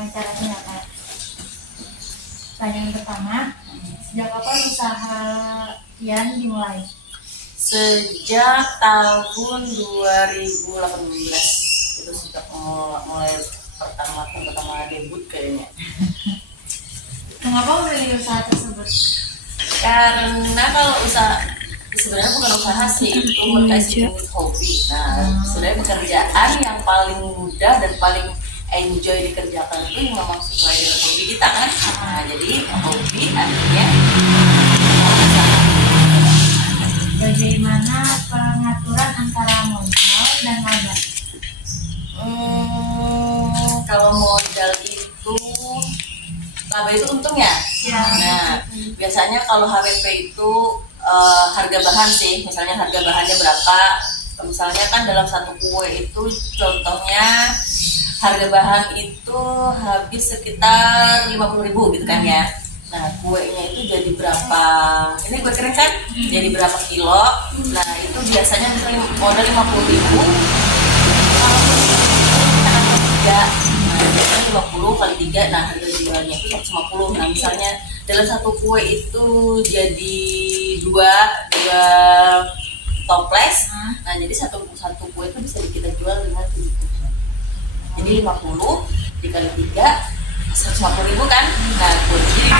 wawancaranya Kak. Pertanyaan pertama, sejak kapan usaha Kian dimulai? Sejak tahun 2018 itu sudah mulai pertama debut kayaknya. Mengapa memilih usaha tersebut? Karena kalau usaha sebenarnya bukan usaha sih, itu berkaitan dengan hobi. Nah, sebenarnya pekerjaan yang paling mudah dan paling enjoy dikerjakan itu memang sesuai dengan hobi kita kan. Nah, jadi hobi artinya Bagaimana pengaturan antara modal dan laba? Kalau modal itu laba itu untung ya. Ya. Nah, biasanya kalau HPP itu harga bahan sih, misalnya harga bahannya berapa. Misalnya kan dalam satu kue itu contohnya harga bahan itu habis sekitar 50.000 gitu kan ya. Nah, kuenya itu jadi berapa? Ini kue kering kan? Jadi berapa kilo? Nah, itu biasanya misalnya modal 50.000. Kalau kita kan 3, nah biasanya 50 kali 3, nah harga jualnya itu 150. Nah, misalnya dalam satu kue itu jadi dua toples. Nah, jadi satu kue itu bisa kita jual dengan 70. Jadi 50 dikali 3 150.000 kan? Nah, kue jadi 2.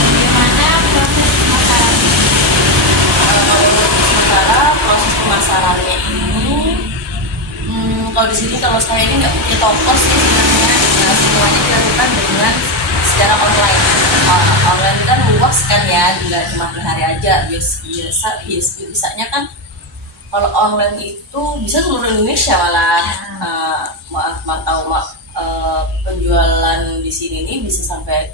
Bagaimana proses pemasaran? Sementara proses pemasarannya ini, kalau di sini kalau saya ini nggak punya toko sih sebenarnya. Nah, semuanya dilakukan dengan secara online. Online kan luas kan ya, nggak cuma hari aja. Biasanya kan kalau online itu bisa seluruh Indonesia malah. Penjualan di sini ini bisa sampai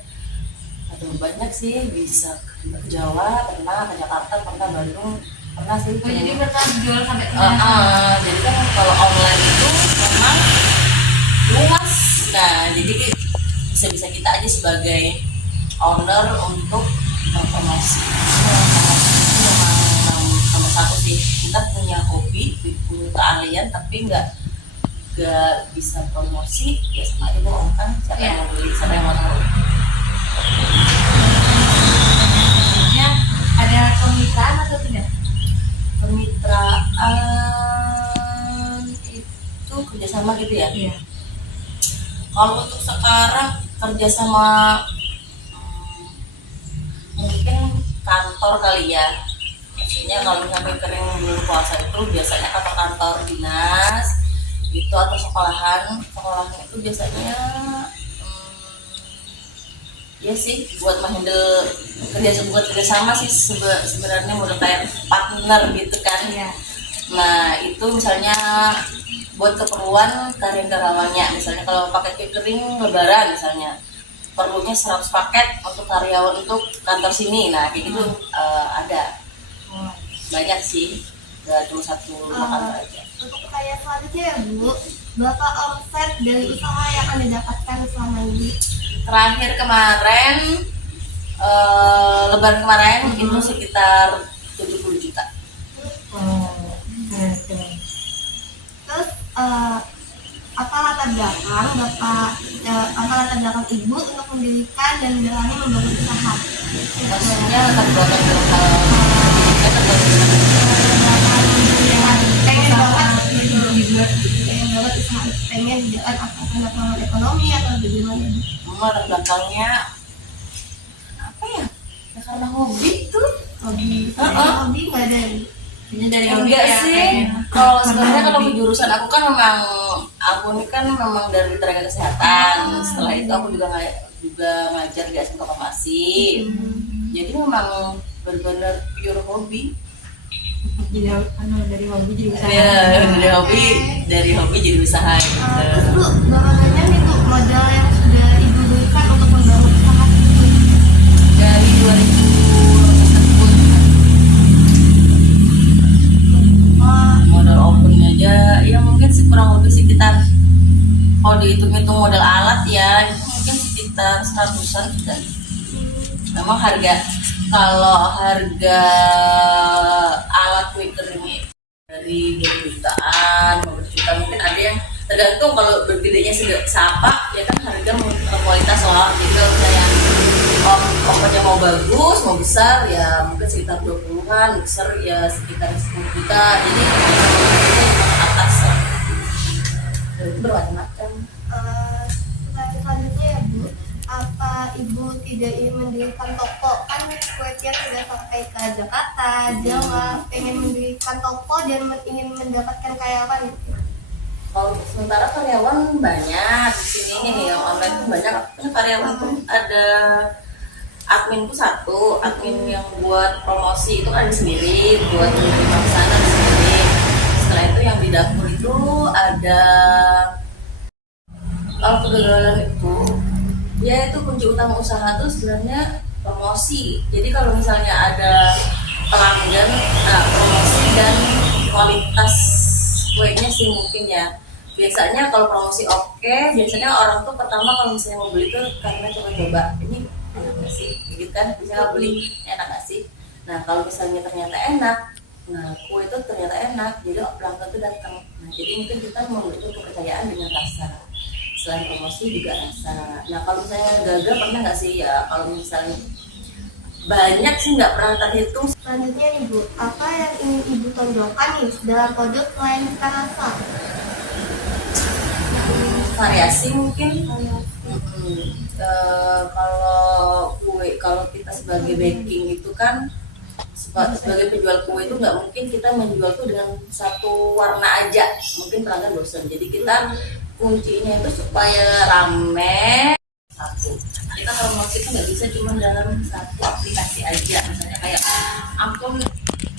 banyak sih, bisa ke Jawa pernah, ke Jakarta pernah, Bandung pernah sih. Jadi pernah jual sampai jadi kan kalau online itu memang luas. Nah, jadi bisa kita aja sebagai owner untuk promosi. Itu memang nomor satu sih, kita punya hobi, punya keahlian, tapi nggak bisa promosi, ya sama aja bohong kan. Siapa yang mau beli, siapa yang mau tahu. Selanjutnya, ada kemitraan atau tidak? Kemitraan itu kerjasama gitu ya? Iya. Kalau untuk sekarang kerjasama mungkin kantor kali ya. Maksudnya kalau misalnya kering bulan puasa itu biasanya kantor dinas itu, atau sekolahan itu biasanya ya sih buat menghandle kerjasama sih sebenarnya model kayak partner gitu kan. Iya. Nah, itu misalnya buat keperluan karyawannya, misalnya kalau pakai catering lebaran misalnya perlunya 100 paket untuk karyawan untuk kantor sini. Nah, kayak gitu ada banyak sih, gak cuma satu kantor aja. Untuk pertanyaan selanjutnya ya Bu, berapa omset dari usaha yang Anda dapatkan selama ini? Terakhir kemarin, lebaran kemarin itu sekitar 70 juta. Terus apa latar belakang Ibu untuk mendirikan dan menjalani membangun usaha? Maksudnya latar belakang dalam hal pengen jalan apa karena pengaruh ekonomi atau bagaimana? latar belakangnya apa ya? Ya karena hobi tuh. Hobi nggak ada. Ini dari Enggak sih. Kalau sebenarnya kalau jurusan aku kan memang ini kan memang dari tenaga kesehatan. Setelah itu aku juga ngajar di SMK Farmasi. Jadi memang benar-benar pure hobi. Jadi dari hobi jadi usaha. Ya, dari hobi jadi usaha gitu. Terus Bu, berapa banyak nih Bu modal yang sudah Ibu berikan untuk membangun usaha itu? Dari 2010 modal open aja ya mungkin sih kurang lebih sekitar, kalau dihitung-hitung modal alat ya itu mungkin sekitar 100-an juga. Memang kalau harga alat kue kering dari 2 jutaan, 15 juta, mungkin ada yang tergantung kalau gedenya seapa ya kan harga kualitas soal. Jadi kalau misalnya pokoknya mau bagus mau besar ya mungkin sekitar 20-an, besar ya sekitar 10 juta. Jadi atas itu bermacam-macam. Selanjutnya ya Bu, apa Ibu tidak ingin mendirikan toko? Kan kue tiaw sudah sampai ke Jakarta, Jawa, pengen mendirikan toko dan ingin mendapatkan karyawan gitu. Kalau sementara karyawan banyak di sini nih yang online tuh banyak. Karyawan tuh ada admin tuh satu, admin yang buat promosi itu kan ada sendiri, buat menerima pesanan ada sendiri. Setelah itu yang di dapur itu ada. Kalau kegagalan itu ya itu kunci utama usaha tuh sebenarnya promosi. Jadi kalau misalnya ada pelanggan, promosi dan kualitas kuenya sih mungkin ya. Biasanya kalau promosi oke, biasanya orang tuh pertama kalau misalnya mau beli tuh karena coba-coba ini enak nggak sih, gitu kan? Bisa beli enak nggak sih? Nah kalau misalnya ternyata enak, nah kue itu ternyata enak, jadi pelanggan tuh datang. Nah jadi mungkin kita memberikan kepercayaan dengan rasa. Selain promosi juga rasa. Nah kalau misalnya gagal pernah nggak sih ya? Kalau misalnya banyak sih nggak pernah terhitung. Selanjutnya nih Bu, apa yang ingin Ibu tonjolkan nih dalam produk selain cita rasa? Variasi mungkin. Kalau kue, kalau kita sebagai baking itu kan sebagai penjual kue itu nggak mungkin kita menjual tuh dengan satu warna aja, mungkin pelanggan bosan. Jadi kita kuncinya itu supaya rame. Satu, kita kalau mau itu nggak bisa cuma dalam satu aplikasi aja. Misalnya kayak ampun,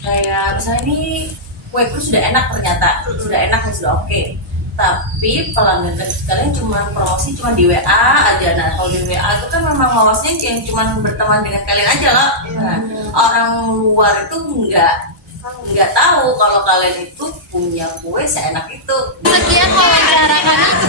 kayak misalnya ini kueku sudah enak, ternyata sudah enak dan sudah oke. Tapi pelanggan kalian cuma promosi cuma di WA aja. Nah kalau di WA itu kan memang mawasnya yang cuma berteman dengan kalian aja lah. Nah, orang luar itu nggak tahu kalau kalian itu punya kue seenak itu. Sekian wawancara kami